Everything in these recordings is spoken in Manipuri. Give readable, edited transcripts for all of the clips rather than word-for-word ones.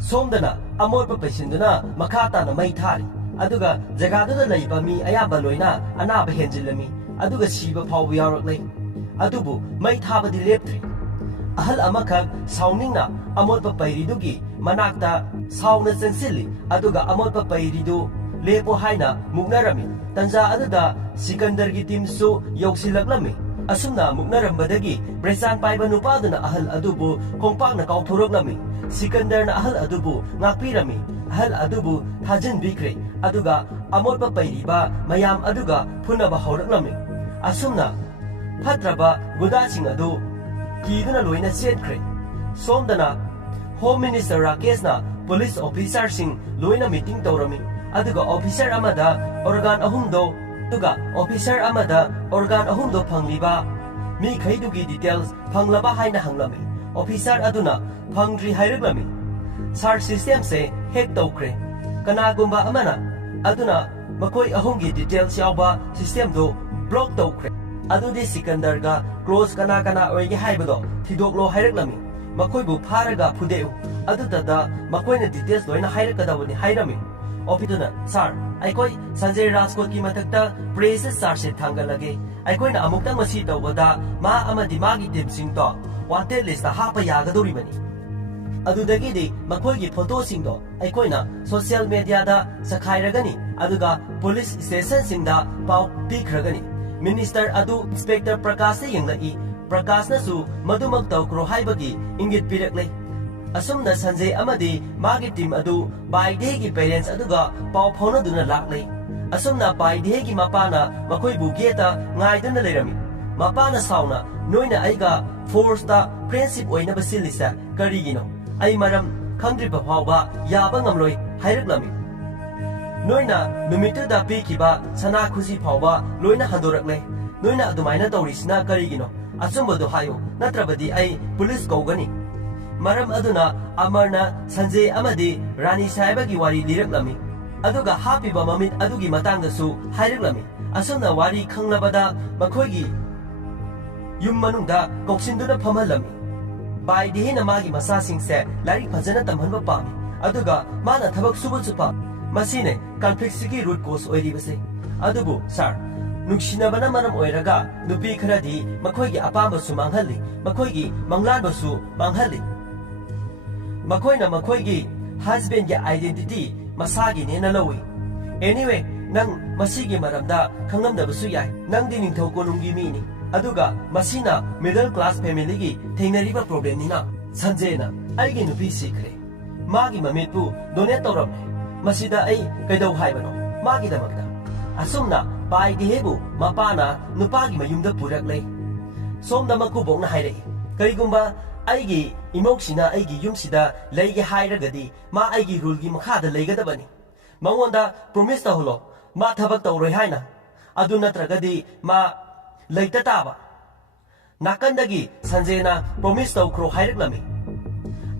Somdana amoy pa pesinduna makata na may thari aduga jagadada laiba mi ayaba loina anaba henjilami aduga siba phawbu yawraklei adubu mai thabadi lepthri ahal amakak sauningna amoy pa pairidugi manakta sauna changsilli aduga amoy pa pairidu lepo haina muknarami tanja aduda Sikandar gi team su yausilaklami asumna muknarambadagi bresan paiba nupaduna ahal adubu kongpakna kauthoroklami Sikandar na ahal adubu ngakpirami ahal adubu thajin bikre aduga amotpa pairiba mayam aduga phunaba hawraklami asumna phatraba gudaching adu kiduna loina chetkre somdana Home Minister Rakesh na police officer sing loina meeting tawrami aduga officer amada organ ahumdo aduga officer amada organ ahumdo phangliba mi khaidugi details phanglaba haina hanglami officer aduna phangri hairaglami sar system se hack tawkre kanagumba amana aduna makoi ahumgi details yawba system do block tawkre adudi Sikandar ga close kana oigi haibado thidoklo hairaglami makoi bu pharaga phudeu adudada makoina details loina hairakadawani hairami ofiduna sar aikoi Sanjay Rajkot ki matakta praise sar se thangalage aikoina amuktang masi tawbada ma amadi magi team sing to wanted list hapa yagadoribani adudagi di makoi gi photo sing do aikoina social media da sakhairagani aduga police station sing da pau pikragani minister adu inspector Prakash yenglai Prakash na su madumak tawkro haibagi ingit piraklei asumna Sanjay amadi magi team adu baide gi parents aduga pau phona duna laklei asumna baide gi mapana makoi bu geta ngaiduna leirami mapana sauna noina aiga force da friendship oina basilisa karigino ai maram khangdri phawba yaba ngamloi hairaklami noina numitu da pikiba sana khusi phawba loina handoraklei noina adumaina tawrisina karigino asumbodo hayo natrabadi ai police kogani maram aduna amarna Sanjay amadi Rani Saiba gi wari liraklami aduga hapiba mamit adugi matangdasu hairaklami asumna wari khanglabada makhoigi yum manungda koksinduna phamalami bai dehina magi masasing se lari phajana tamhanba pami aduga mana thabak subu chupa masine conflict sigi root cause oiribase adubu sir nuksinabana maram oiraga nupi kharadi makhoigi apamba su manghalli makhoigi manglanba su manghalli makoina makoigi husband ge identity masagi ne na lawi anyway nang masigi maramda khangamda basu yai nang di ningthau konunggi mi ni aduga masina middle class family gi theinariba problem ni na Sanjay na aigi nupi sikre magi mamitpu donate tawram masida ai kaidau haibano magi damakda asumna bai dehebu mapana nupagi mayumda puraklei somda makubong na haire kaigumba aigi imoksina aigi yumsida leige hairagadi ma aigi rule gi makhada leigadabani mangonda promise ta holo ma thabak tawroi haina adu natragadi ma leita taba nakandagi Sanjay na promise tawkro hairaglami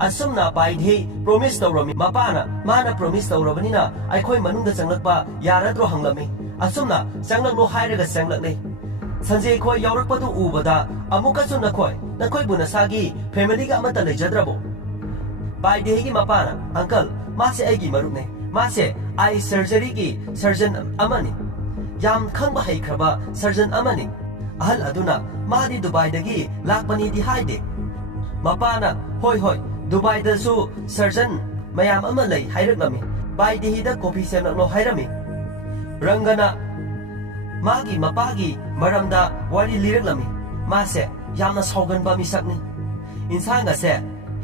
asumna baidhe promise tawrami mapana mana promise tawrabanina aikhoi manungda changlakpa yaradro hanglami asumna changlaklo hairaga changlakle Sanjay khoi yaurakpadu ubada amukachu nakhoi buna sagi family ga amata leijadrabo baide gi mapana uncle mase aigi marune mase eye surgery gi surgeon amani yam khangba haikraba surgeon amani ahal aduna madi Dubai dagi lakpani di haide mapana hoi Dubai da su surgeon mayam ama lei hairakami baide hi da coffee semnaklo hairami rangana magi mapagi maramda wari liraklami mase yamna sauganba misakni insanga se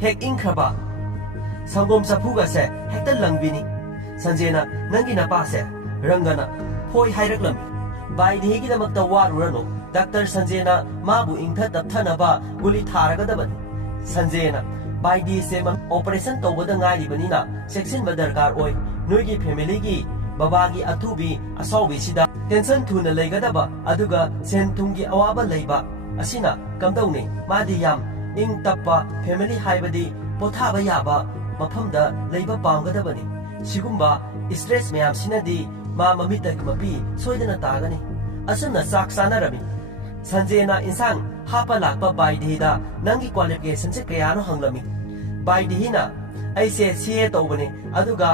hek inkraba sangom sapuga se hekta langbini Sanjay na nangi napa se rangana hoi hairaklami bai dehigi damakta warurano Dr. Sanjay na mabu ingtha tapthanaba guli tharagadabani Sanjay na bai di se man operation tawbada ngairibani na section ba darkar oi noigi family gi babagi athubi asawbi sida tension thuna leigadaba aduga sen thungi awaba leiba asina kamdauni madi yam ing tappa family haibadi pothaba yaba mafamda leiba pamgadabani sigumba stress mayam sinadi ma mamita mapi soidana tagani asuna sak sanarami Sanjay na insang hapa lakpa baidhi da nangi qualification se kayano hanglami baidhi na aise CA tobani aduga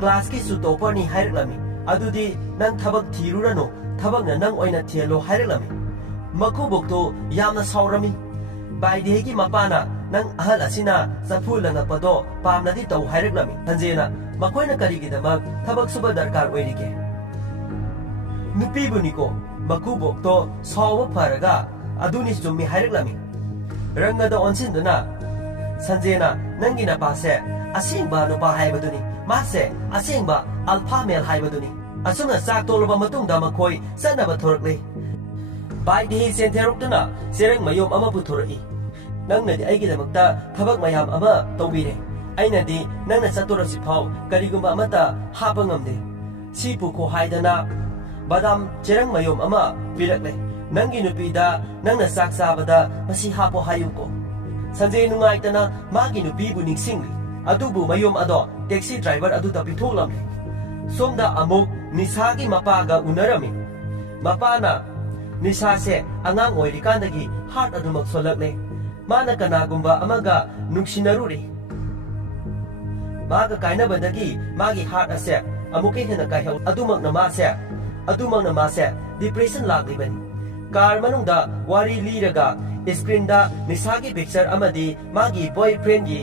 class ki su topani hairilami adudi nang thabak thirurano thabak na nang oina thielo hairilami makubok to yamna saurami bai de gi mapana nang ahal asina saful langa pado pamnadi taw hairilami tanjena makoina karigi damak thabak suba darkar oirike nupi buniko makubok to sawa pharaga aduni jummi hairilami ranga da onsinduna sanjena nangina pase asingba nupa haibaduni mase asingba alpha male haibaduni asuna sak tolba matungda makoi sanaba thorakle bai de senterokduna sereng mayom ama puthoraki nangna di aigi damakta thabak mayam ama tawbire aina di nangna satorasi phau karigumba amata hapa ngamde sipu ko haidana badam cherang mayom ama pirakle nangi nupida nangna sak sabada masi hapo hayuko sanjay nungaitana magi nupibu ningsingli adubu mayom ado taxi driver adu ta pitholamle somda amuk nisagi mapaga unarami mapana nisa se angang oirikandagi heart adumak solakle mana kanagumba amaga nungsinaruri maga kainabadagi magi heart ase amuke hena kaihau adumak na mase depression laglibani car manungda wari liraga screen da nisagi picture amadi magi boyfriend gi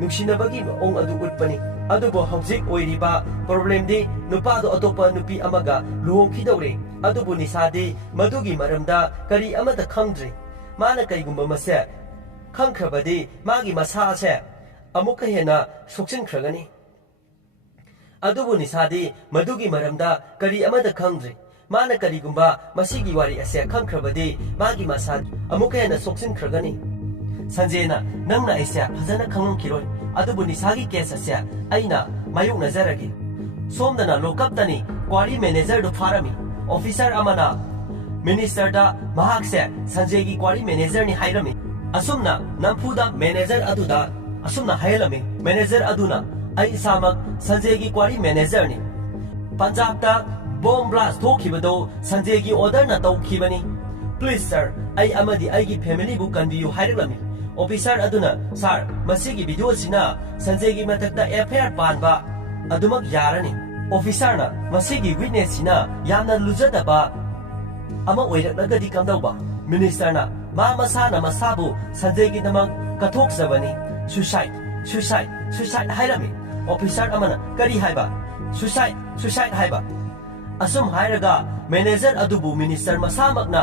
nungsinabagi ong adu utpani adubo hawjik oiriba problem di nupa do atopa nupi amaga luhongkhidawre adubo nisadi madugi maramda kari amada khangdri mana kaigumba mase khangkhrabadi magi masa ase amuka hena soksinkragani adubo nisadi madugi maramda kari amada khangdri mana karigumba masigi wari ase khangkhrabadi magi masa amuka hena soksinkragani sanjena nangna aise phajana khanglongkhiroi adubu nisagi case ase aina mayuk nazaragi somdana lokaptani query manager do pharami officer amana minister da mahakse sanjegi query manager ni hairami asumna nampuda manager aduda asumna hailami manager aduna ai samak sanjegi query manager ni punjab da bomb blast thokibado sanjegi order na tawkhibani please sir ai amadi aigi family bu kanbiyu hairami officer aduna sir masigi video sina sanjegi matakta FIR panba adumak yarani officer na masigi witness sina yamna lujadaba ama oiraknagadi kamdauba minister na ma masana masabu sanjegi namang kathok sabani suicide hairami officer amana kari haiba suicide haiba asum hairaga manager adubu minister masamakna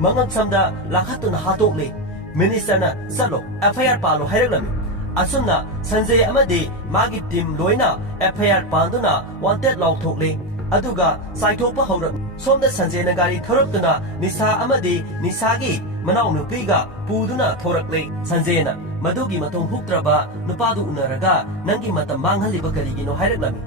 mangak samda lakhatuna hatokle minister na salo FIR palo hairami asumna sanjay amadi magi team loina FIR panduna wanted lauthokle aduga saithokpa haurak somda sanjay na gari thoroktuna nisa amadi nisagi manau nupiga puduna thorakle sanjay na madugi matong huktraba nupadu unaraga nangi matam manghaliba karigino hairakami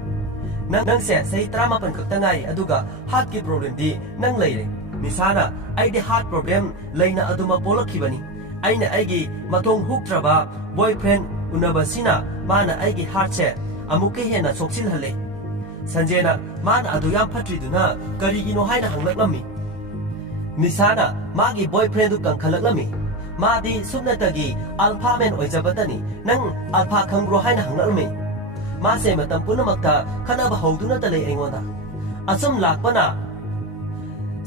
nang se sai 38 khaktangai aduga heart ki problem di nang leire nisana aidi heart problem leina aduma polokhibani aina aigi matong huktraba boyfriend unabasina mana aigi heart se amuke hena soksil hale sanjena mana adu yam phatriduna karigino haina hanglaklammi nisana magi boyfriend du kangkhalaklami madi subnatagi alpha man oijabatani nang alpha khangro haina hanglakmi mase matam punamakta khanaba hawduna talei aingoda asum lakpana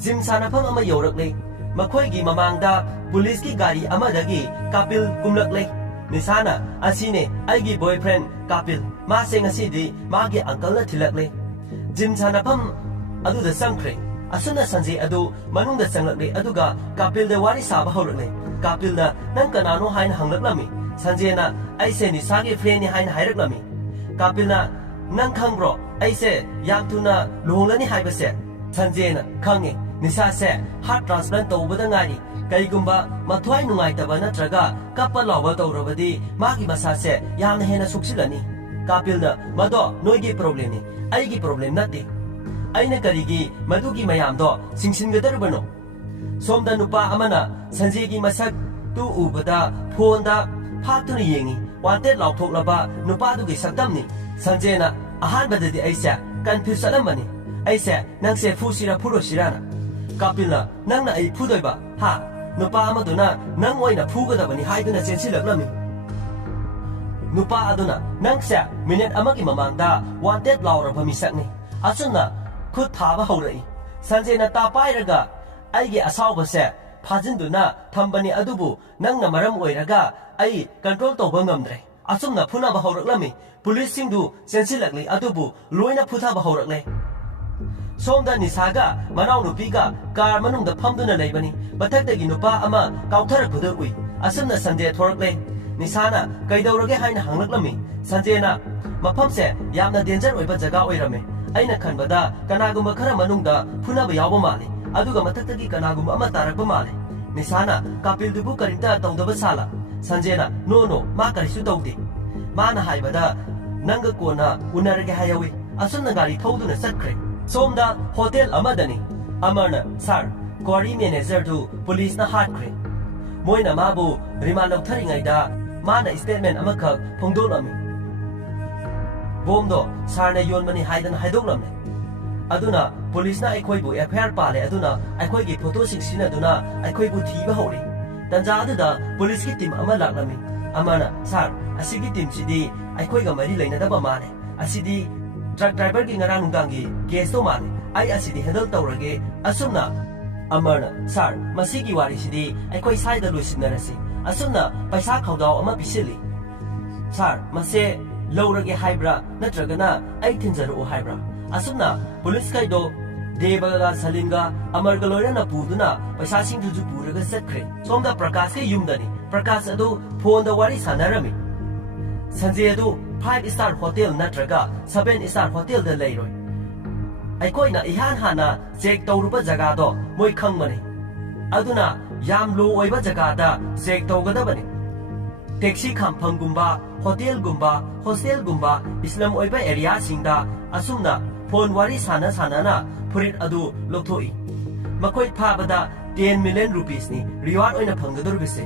jim sanafam ama yorakle makhoi mamangda police ki gari amadagi kapil kumlakle nisana asine aigi boyfriend kapil mase ngasidi magi uncle na thilakle jim sanafam aduda sangkhre asuna sanjay adu manungda sanglakle aduga kapil de wari saba hawrakle kapil na nang kanano haina hanglaklami sanjay na aise nisagi friend ni haina haiраklami kapil na nang khangbro aise yamtuna luhonglani haibase sanjay na khange nisa se heart transplant tawbada ngari kaigumba mathwai nungaitaba natraga kappa lawa tawrabadi magi masa se yamna hena suksilani kapil na mado noigi problem ni aigi problem nate aina karigi madugi mayamdo singsingadarbano somda nupa amana sanjegi masak tu ubada phonda phatuna yengi wanted lauthoklaba nupa dugi saktamni sanjena ahanbadadi aisa confuse alamani aisa nangse fusira phurosirana kapilna nangna ai phudoiba ha nupa amaduna nang oina phugadabani haiduna chensilaklami nupa aduna nangse minute amagi mamangda wanted lauraba misakni asumna khut thaba haurai sanjena ta pairaga aige asawbase phajinduna thambani adubu nangna maram oiraga ai control toba ngamdre asumna phuna ba hauraklami police singdu sensilakli adubu loina phutha ba haurakle somda nisaga manau nupiga car manungda phamduna leibani bathakdagi nupa ama kautharakpuda ui asumna sande thorakle nisana kaidawrage haina hanglaklami sanjena mafamse yamna danger oiba jaga oirame aina khanbada kanaguma khara manungda phunaba yawba mali aduga mathaktagi kanaguma ama tarakba mali nisana kapil dubu karinta tawdaba sala sanjena no ma karisu tawde mana haibada nanga kona unarage hayawi asumna gari thawduna satkre somda hotel amadani amarna sir quarry manager tu police na hatkre moina mabu remand lautharingaida mana statement amakak phongdolami bomdo sarna yonmani haidan haidoklamne aduna police na aikhoibu FIR pale aduna aikhoigi photo siksina duna aikhoibu thiba hori tanja aduda police ki team ama laklami amana sir asigi team sidi aikhoiga mari leinadaba mane asidi truck driver ki ngarang nungdangi case to mane ai asidi handle tawrage asumna amana sir masigi wari sidi aikhoi saida loisinarasi asumna paisa khawdaw ama pisili sir mase lawrage haibra natragana ai thinjaru haibra asumna police kaido debaga salinga amarga loirana puduna paisa singju puraga satkre somda prakash ke yumdani prakash adu phone da wari sanarami sanjay adu 5-star hotel natraga 7-star hotel da leiroi aikoina ihan hana check tawruba jaga do moi khangmani aduna yam lo oiba jaga da check tawgadabani taxi khampham gumba hotel gumba hostel gumba islam oiba area singda asumna phone wari sana na furit adu lokthoi makoi phabada 10 million rupees ni reward oina phanggadorubise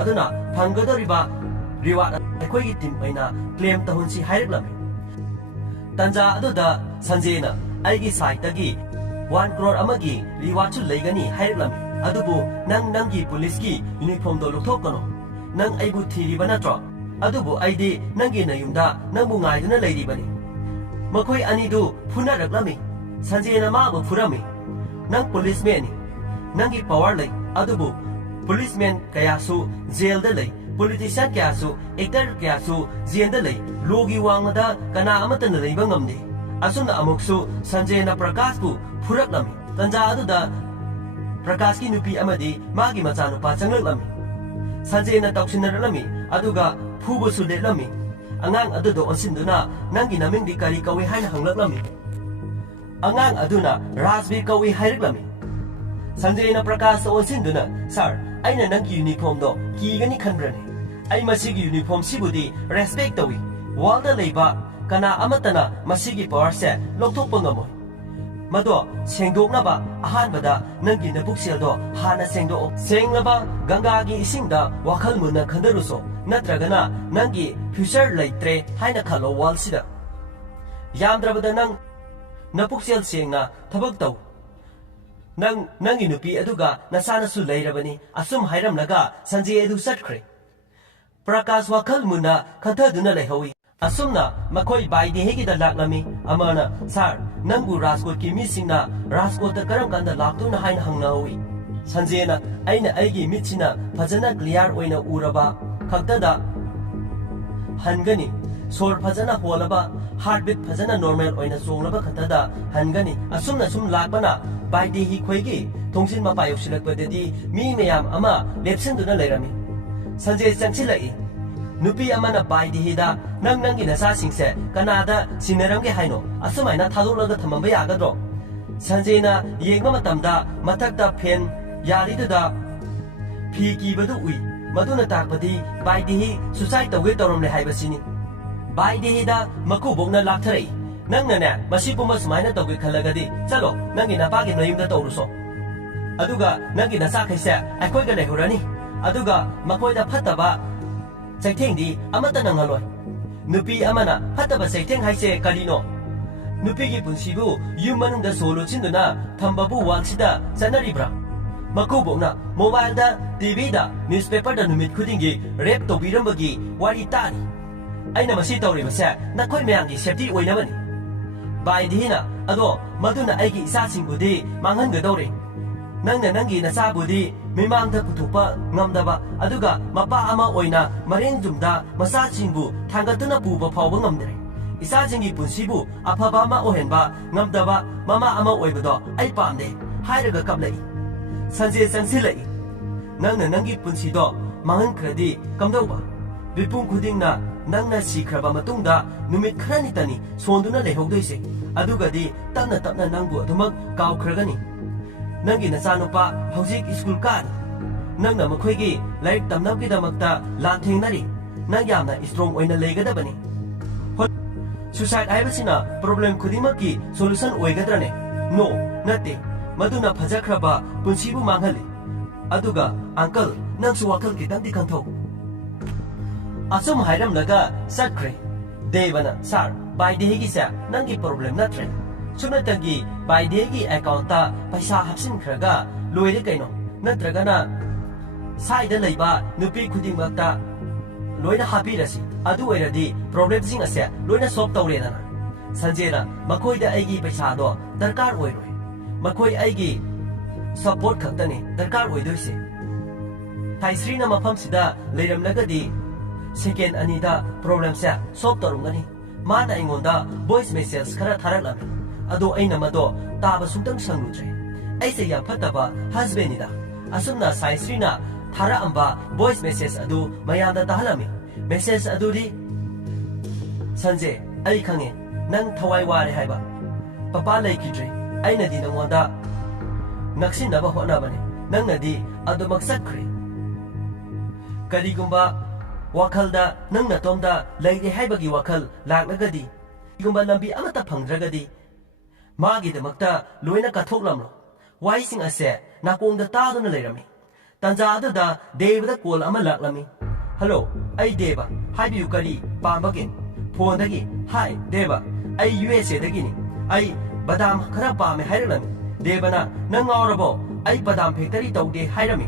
aduna phanggadoriba reward aikoi team oina claim tahunsi hairaklam tanja aduda sanjena aigi side tagi 1 crore amagi reward chu leigani hairaklam adubu nangi police ki uniform do lokthokano nang aibu thiriba natro adubu aidi nangi nayumda nangbu ngaiduna leiribani makoi anidu phunaraklami sanjena mabu phurami nang policeman nangi power lei adubu policeman kayasu jail da lei politician kayasu actor kayasu jail da lei logi wangda kana amatan leiba ngamde asuna amuksu sanjena prakash bu phuraklami tanja aduda prakash ki nupi amadi magi machanu pa changlami sanjena tawsinarlami aduga phubu sudelami angang adudo onsinduna nangi namingdi kari kawi haina hanglaklami angang aduna Rajbir kawi hairuklami sanjena prakash onsinduna sir aina nangi uniform do kigani khanbrani ai masigi uniform sibudi respect tawi walda leiba kana amatana masigi power se lokthokpa ngamoi mado sengdoknaba ahanbada nangi napuksel do hana sengdo senglaba ganga gi isingda wakhal munna khandaruso natragana nangi future leitre haina khalo walsida yamdrabada nang napuksel sengna thabak taw nangi nupi aduga nasana su leirabani asum hairamnaga sanjay edu satkre prakash wakhal munna khathaduna lehawi asumna makoi baide hegi da laklami amana sir nangu raskot ki misingna raskot ta karam kanda laktuna haina hangnawi sanjena aina aigi michina phajana clear oina uraba khaktada hangani sor phajana holaba heartbeat phajana normal oina songlaba khatada hangani asumna sum lakbana baide hi khoigi thongsin ma payok silakpadedi mi meyam ama lepsinduna leirami sanjay changchilai nupi amana baide hida nangi nasa singse kanada sinaramge haino asumaina thadolaga thamamba yagadro sanjayna yegma matamda mathakta fen yariduda phi kibadu ui maduna takpadi baide hi suicide tawge toromle haibasini baide hida makubokna lakthrai nangna ne masipuma sumaina tawge khalagadi chalo nangi napagi noyumda tawruso aduga nangi nasa khaise aikhoiga lehurani aduga makoida phattaba chaithengdi amata nangaloi nupi amana phattaba chaitheng haise kalino nupi gi punsibu yumanungda solo chinduna thambabu walsida chanaribra makubokna mobile da TV da newspaper da numit khudingi rap tobirambagi wari tani ꯑꯩꯅ ꯃꯁꯤ ꯇꯧꯔꯤꯕꯁꯦ ꯅꯈꯣꯏ ꯃꯌꯥꯝꯒꯤ ꯁꯦꯐꯇꯤ ꯑꯣꯏꯅꯕꯅꯤ ꯕꯥꯏꯗꯤꯅ ꯑꯗꯣ ꯃꯗꯨꯅ ꯑꯩꯒꯤ ꯏꯆꯥꯁꯤꯡꯕꯨꯗꯤ ꯃꯥꯡꯍꯟꯒꯗꯧꯔꯦ ꯅꯪꯅ ꯅꯪꯒꯤ ꯅꯆꯥꯕꯨꯗꯤ ꯃꯤꯃꯥꯡꯗ ꯄꯨꯊꯣꯛꯄ ꯉꯝꯗꯕ ꯑꯗꯨꯒ ꯃꯄꯥ ꯑꯃ ꯑꯣꯏꯅ ꯃꯔꯦꯡꯖꯨꯝꯗ ꯃꯆꯥꯁꯤꯡꯕꯨ ꯊꯥꯡꯒꯠꯇꯨꯅ ꯄꯨꯕ ꯐꯥꯎꯕ ꯉꯝꯗ꯭ꯔꯦ ꯏꯆꯥꯁꯤꯡꯒꯤ ꯄꯨꯟꯁꯤꯕꯨ ꯑꯐꯕ ꯑꯃ ꯑꯣꯏꯍꯟꯕ ꯉꯝꯗꯕ ꯃꯃꯥ ꯑꯃ ꯑꯣꯏꯕꯗꯣ ꯑꯩ ꯄꯥꯝꯗꯦ ꯍꯥꯏꯔꯒ ꯀꯞꯂꯛꯏ ꯁꯟꯖꯦ ꯆꯪꯁꯤꯜꯂꯛꯏ ꯅꯪꯅ ꯅꯪꯒꯤ ꯄꯨꯟꯁꯤꯗꯣ ꯃꯥꯡꯍꯟꯈ꯭ꯔꯗꯤ ꯀꯝꯗꯧꯕ ꯃꯤꯄꯨꯝ ꯈꯨꯗꯤꯡꯅ ꯅꯪꯅ ꯁꯤꯈ꯭ꯔꯕ ꯃꯇꯨꯡꯗ ꯅꯨꯃꯤꯠ ꯈꯔꯅꯤꯇꯅꯤ ꯁꯣꯟꯗꯨꯅ ꯂꯩꯍꯧꯗꯣꯏꯁꯦ ꯑꯗꯨꯒꯗꯤ ꯇꯞꯅ ꯇꯞꯅ ꯅꯪꯕꯨ ꯑꯗꯨꯃꯛ ꯀꯥꯎꯈ꯭ꯔꯒꯅꯤ ꯅꯪꯒꯤ ꯅꯆꯥꯅꯨꯄꯥ ꯍꯧꯖꯤꯛ ꯁ꯭ꯀꯨꯜ ꯀꯥꯔꯤ ꯅꯪꯅ ꯃꯈꯣꯏꯒꯤ ꯂꯥꯏꯔꯤꯛ ꯇꯝꯅꯕꯒꯤꯗꯃꯛꯇ ꯂꯥꯟꯊꯦꯡꯅꯔꯤ ꯅꯪ ꯌꯥꯝꯅ ꯏꯁꯇ꯭ꯔꯣꯡ ꯑꯣꯏꯅ ꯂꯩꯒꯗꯕꯅꯤ ꯁꯨꯁꯥꯏꯠ ꯍꯥꯏꯕꯁꯤꯅ ꯄ꯭ꯔꯣꯕ꯭ꯂꯦꯝ ꯈꯨꯗꯤꯡꯃꯛꯀꯤ ꯁꯣꯂꯨꯁꯟ ꯑꯣꯏꯒꯗ꯭ꯔꯅꯦ ꯅꯣ ꯅꯠꯇꯦ ꯃꯗꯨꯅ ꯐꯖꯈ꯭ꯔꯕ ꯄꯨꯟꯁꯤꯕꯨ ꯃꯥꯡꯍꯜꯂꯤ ꯑꯗꯨꯒ ꯑꯪꯀꯜ ꯅꯪꯁꯨ ꯋꯥꯈꯜ ꯈꯤꯇꯪꯗꯤ ꯈꯟꯊꯧ ꯑꯁꯨꯝ ꯍꯥꯏꯔꯝꯂꯒ ꯆꯠꯈ꯭ꯔꯦ ꯗꯦꯕꯅ ꯁꯥꯔ ꯕꯥꯏꯗꯦꯒꯤꯁꯦ ꯅꯪꯒꯤ ꯄ꯭ꯔꯣꯕ꯭ꯂꯦꯝ ꯅꯠꯇ꯭ꯔꯦ ꯁꯨꯞꯅꯇꯪꯒꯤ ꯕꯥꯏꯗꯦꯒꯤ ꯑꯦꯀꯥꯎꯟꯇ ꯄꯩꯁꯥ ꯍꯥꯞꯆꯤꯟꯈ꯭ꯔꯒ ꯂꯣꯏꯔꯦ ꯀꯩꯅꯣ ꯅꯠꯇ꯭ꯔꯒꯅ ꯁꯥꯏꯗ ꯂꯩꯕ ꯅꯨꯄꯤ ꯈꯨꯗꯤꯡꯃꯛꯇ loina hapirasi adu oiradi problem sing ase loina solve tawredana sanjena makoi da aigi paisa do darkar oiroi makoi aigi support khaktani darkar oidoise taisri na mafam sida leiram lagadi second anida problem se solve tarungani mana ingonda voice message khara tharaklam ado aina mado taba sungtang sangrujre aise ya phataba husband ida asumna saisri na thara amba voice message adu mayanda tahalami message adu di sanje ai khange nang thawai ware haiba papa lai kidre aina di nangwanda naksin naba hona bane nang nadi adu maksad khre karigumba wakhalda nang natomda laide haibagi wakhal lagnagadi gumba lambi amata phangdragadi magi damakta loina kathoklamlo waising ase nakongda taduna leirami tanja aduda devada call ama laklami hello ai deva haibiu kari pambage phone dagi hi deva ai usa dagi ni ai badam khara pame hairalami devana nang ngawrabo ai badam factory tawde hairami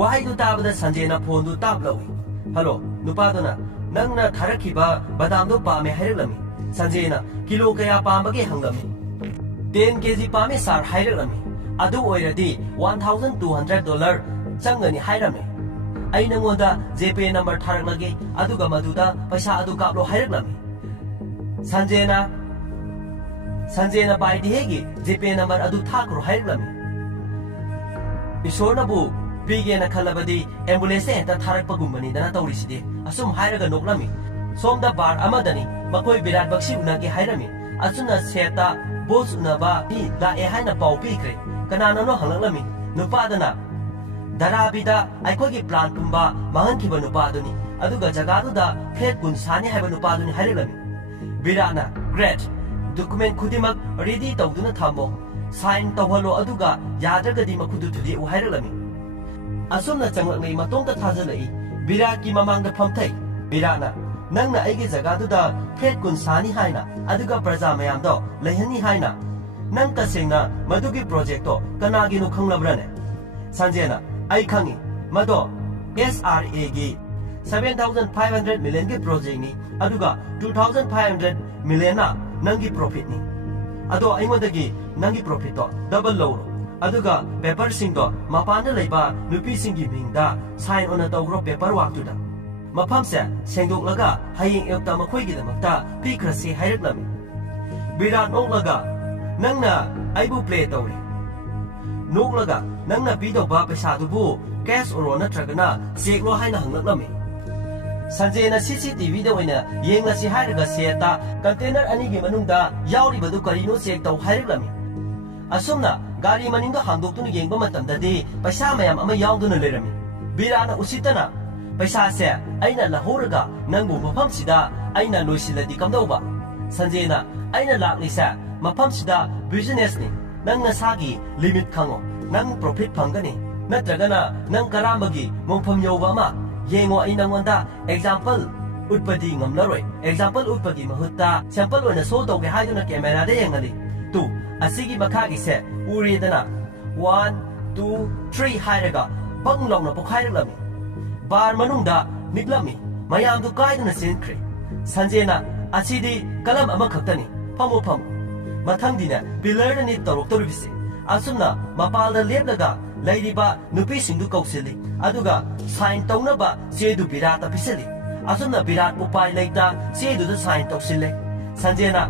wahai du tabada sanjena phone du tablawi hello nupaduna nangna tharakhiba badam du pame hairalami sanjena kilo kaya pambage hangami 10 kg pame sar hairalami adu oiradi $1,200 changani hairame ai nangoda jp number tharaklage aduga maduda paisa adu kaplo hairakami sanjena bai dihegi jp number adu thakro hairakami isorna bu pigena khalabadi ambulance enta tharakpagumbani dana tawriside asum hairaga noklami somda bar amadani makoi birat bakshi unage hairami asuna seta boss unaba bi la e haina pau pikre kanana no halaklami nupadana darabida aikogi plan pumba mahan kiba nupaduni aduga jagaduda flat kun sani haiba nupaduni harilami birana great document kudimak ready tawduna thamo sign tawhalo aduga yadragadi makudu thudi u harilami asumna changlaknei matongta thajalai biraki mamangda phamthai birana nangna aigi jagaduda flat kun sani haina aduga praja mayamdo leihani haina nang tasengna madugi project to kanagi nu khanglabrane sanjena ai khangi mado SRA gi 7,500 million gi project ni aduga 2,500 million na nangi profit ni ado aimodagi nangi profit to double low aduga paper sing to mapanda leiba nupi sing gi mingda sign on tawro paper work tu da mafam se sengdok laga haying ekta makhoi gi damakta pikrasi hairaklam biran ok laga nangna aibu play tawri noklaga nangna bidoba paisa dubu cash oro natragana seklo haina hanglaklam sanjena CCTV da oina yenglasi hairaga seta container ani gi manungda yauri badu karino check taw hairaklam asumna gari maningda hangdoktunu yengba matamdadi paisa mayam ama yauduna lerami birana usitana paisa se aina lahoraga nangbu mafam sida aina loisiladi kamdauba sanjena aina laklisa mafam sida business ni nang nasagi limit khango nang profit phangani natragana nang karamagi mongpham yoba ma yengo ai nangwanda example utpadi ngamlaroi example utpagi mahutta sample ona show tawge haiduna camera da yengani tu asigi makhagi se uridana 1 2 3 hairaga banglongna pokhairlami bar manungda niklami mayam du kaiduna sinkre sanjena asidi kalam ama khaktani phamu pham mathangdina pillar ni torok toribise asumna mapalda lepnaga lairiba nupi singdu kausili aduga sign taunaba sedu birata pisili asumna birat upai leita sedu da sign toksile sanjena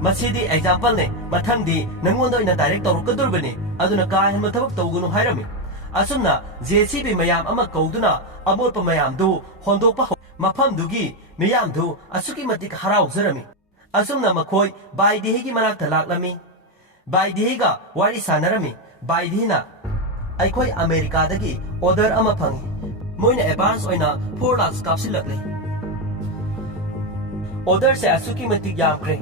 masidi example ne mathangdi nangonda ina direct torokadurbani aduna ka hen mathabak tawgunu hairami asumna JCB mayam ama kauduna amolpa mayam du hondokpa mafam dugi mayam du asuki matik harau zarami asumna makhoi baidi gi manak talak lami baidi ga wari sanarami baidi na aikhoi America dagi order ama phangi moina advance oina 4 lakhs kapsilakle order se asuki matik yamkre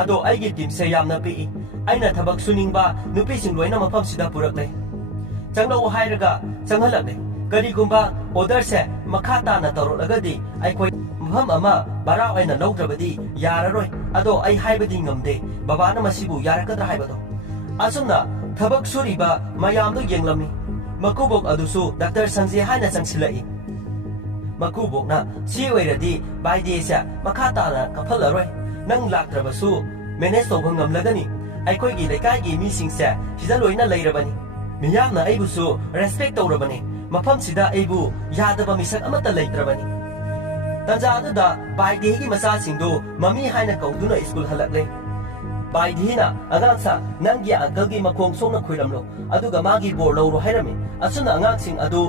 ado aigi team se yamna pi aina thabak suningba nupi sing loina mafam sida purakle changlo hairaga changhalakle karigumba order se makhata na torolagadi aikhoi mafam ama bara oina lawdrabadi yararoi ado ai haibadi ngamde babana masibu yarakadra haibado asumna thabak suriba mayamdo yenglami makubok adusu Dr. Sanjay haina changsilai makubok na si oiradi baidi se makhata na kaphalaroi nang laktrabasu manage tawba ngamlagani aikhoi gi lekai gi mi singse sida loina leirabani miyamna aibusu respect tawrabani mafam sida aibu yadaba misak amata leitrabani tanjadada baidi gi masa singdo mami haina kauduna school halakle baidina agangsa nangi uncle gi makong songna khuiramlo aduga magi bor lawro hairami asuna angang sing adu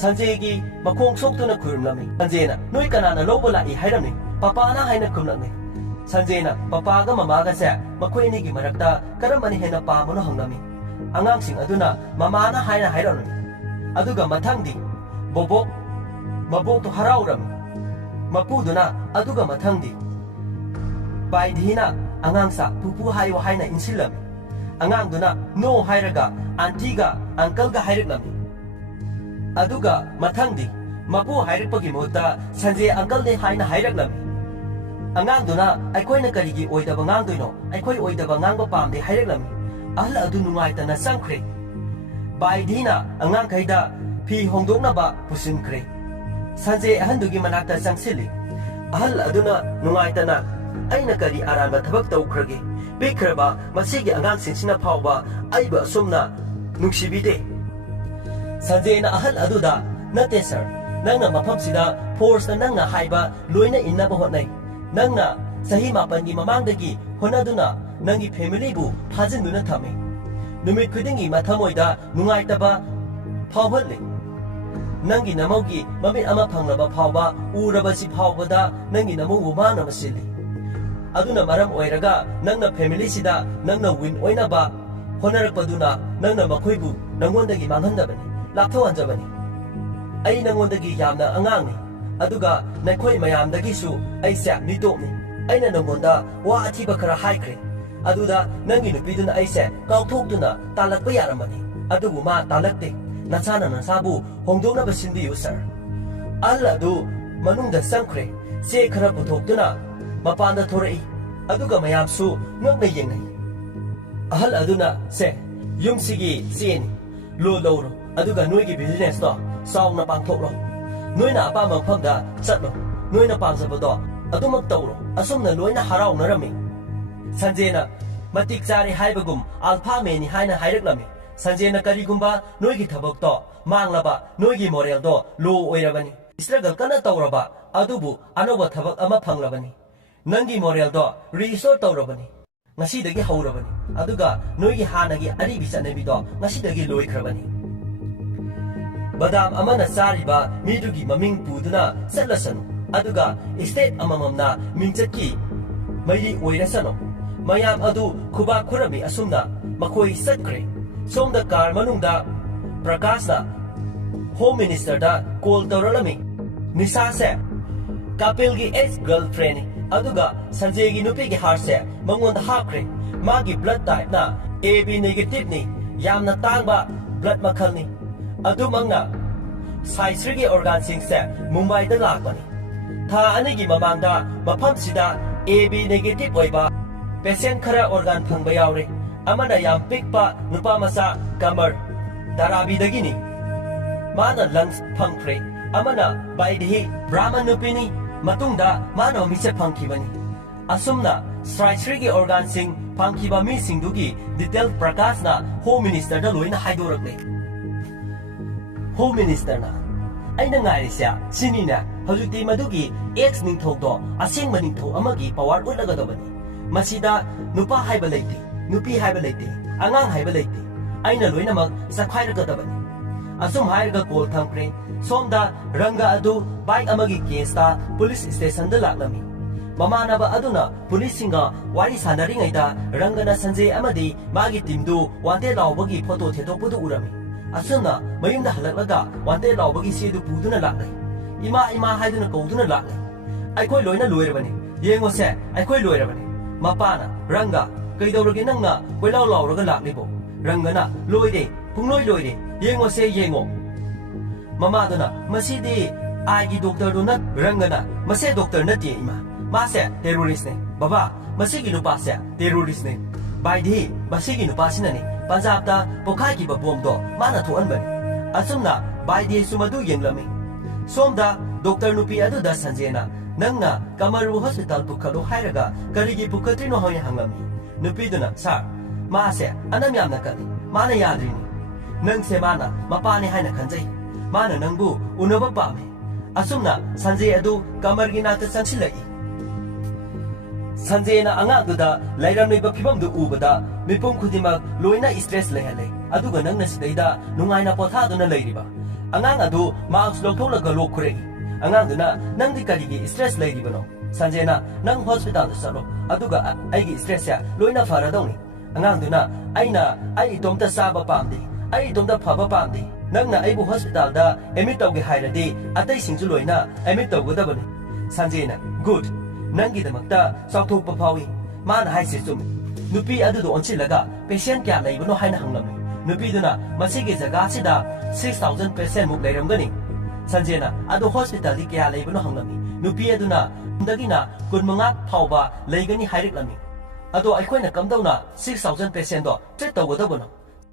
Sanjay gi makong soktuna khuiramlami sanjayna noi kanana lobala I hairami papa na haina khumlakne sanjayna papa ga mama ga se makhoi ni gi marakta karamani hena pamuno hanglami angang sing aduna mama na haina hairami aduga mathangdi bobok mabok to harauram mapuduna aduga mathangdi baidina angang sa pupu hayo haina insilami angang duna no hairaga antiga uncle ga hairaknami aduga mathangdi mapu hairapagi mota sanjay uncle ne haina hairaknami angang duna aikhoina karigi oidaba ngang doino aikhoi oidaba ngangba pamde hairaknami ahal adu nungaitana sangkhre baidina angang khaida phi hongdoknaba pusinkre sanjay ahandugi manakta sangsili ahal aduna nungaitana aina kari aramba thabak tawkhrage bekraba masigi angang sinsina phawba aiba sumna nungsibide sanjayna ahal aduda nate sir nangna mafam sida force nangna haiba loina innaba hotnai nangna sahi mapangi mamangdagi honaduna nangi family bu phajinduna thame numit khudingi mathamoida nungaitaba phawhalle nangi namogi mamit ama phanglaba phawba uraba si phawbada nangi namu mana masili aduna maram oiraga nangna family sida nangna win oinaba honarakpaduna nangna makhoibu nangondagi manghandabani lapthoanjabani ai nangondagi yamna angangni aduga nakhoi mayamdagi su ai sa nitokni aina nangonda wa athiba khara haikre aduda nangi nupiduna ai sa kautokduna talakpa yaramani adugu ma talakte nachana nasabu hongdona basindi sir alla du manungda sangkhre se khara puthokduna mapanda thorai aduga mayamsu ngakna yengai ahal aduna se yumsigi sini lo loro aduga noigi business to sauna pangthokro noina apa mangphamda chatlo noina pamjabado adumak tawro asumna loina haraunarami sanjayna matik chari haibagum alpha meni haina hairaklami sanjayna karigumba noigi thabak to manglaba noigi moral do lo oirabani struggle kana tawraba adubu anoba thabak ama phanglabani nangi moral do restore tawrabani ngasidagi haurabani aduga noigi hanagi aribi chanabi do ngasidagi loikrabani badam amana sariba midugi maming puduna satlasanu aduga state amamamna mingchatki mairi oirasano mayam adu khuba khurami asumna makhoi satkre somda kar manungda prakashna home minister da call tawralami nisa se kapilgi ex girlfriend aduga sanjay gi nupi gi harse mangonda hapkre magi blood type na AB negative ni yamna tangba blood makhalni adumangna saisrigi organ singse Mumbai da lakpani tha anigi mamangda mafam sida AB negative oiba patient khara organ phangba yaure amana yam pikpa nupa masa kamar darabi dagini mana lungs phangkhre amana Baidehi Brahman Nupini Matunda Mano Mise Pankibani Asumna Strike organ sing Pankiba Mi Singdugi detailed Prakasna Home Minister the Luina Haidurakle Home Minister na Aina Ngarisha Sinina Hazuti Madugi ex Ningtokdo Asing Maningto Amagi Power Ulagadabani Masida Nupa Haibalati Nupi Haibalati Angang Haibalati Aina Luina Mag Sakhaira Gadabani Asum Hairaga Kol Thankre Somda Ranga Adu Bai Amagi Kesta Police Station the Laklami Mamanaba Aduna Police Singa Wari Sanaringaida Rangana Sanjay Amadi Magi Timdu Wante Laubagi Photo Tetopudu Urami Asuna Mayunda Halalaga Wante Laubagi Sedu Puduna Lakle Ima Haiduna Koduna Lakle Aikoi Loina Luirabani Yengo Se Aikoi Luirabani Mapana Ranga Kaidorginanga Wela Lauraga Laklibo Rangana Loide Pungloi Loide Yengo Se Yengo Mamaduna Masidi Aigi Doctor Dunat Rangana Mase Doctor Nati Ima Mase terrorist ne Baba Masigi Nupase terrorist ne Baidi Masigi Nupasinani Panjabta Pokai ba bomdo Mana to Anbani Asumna Baidi Sumadu Yenglami Somda Doctor Nupi Adu da Sanjena Nangna Kamaru Hospital Pukado Hairaga Karigi Pukatrino Hoy Hangami Nupiduna Sir Mase Anamyam Nakali Mana Yadrini Nang Semana Mapani Haina Kanjay Mana Nangu Unaba Pame Asumna Sanjay Adu Kamarginata Sansilai Sanjayna Angaduda Lairamniba Pibamdu Ubada Mipum Kudimak Luina Stress Lehale Aduga Nang Nasida Nungaina Potaduna Ladiba Angang Adu Marks Lotola Galokure Anganduna Nandi Kaligi Stress Ladibano Sanjayna Nang Hospital Salo Aduga Aigi Stressia Luina Faradoni Anganduna Aina Ai Domta Saba Pamdi Ai Domta Papa Pamdi Nangna Aibu Hospital da Emitogi Hairadi Atai Singju Luina Emitogodabani Sanjayna Good Nangi the Makta, South Papawi, Man High System. Nupi Adu on Chilaga, patient can labor no Hina Hangami. Nupiduna, Masigi Zagasida, 6,000% Muklayam Gunning. Sanjena, Adu Hospital, Likia labor no Hangami. Nupi Aduna, Dagina, Gudmunga, Pauba, Lagani Hiriklami. Ado Aquina come down 6,000% Trito Wodobono.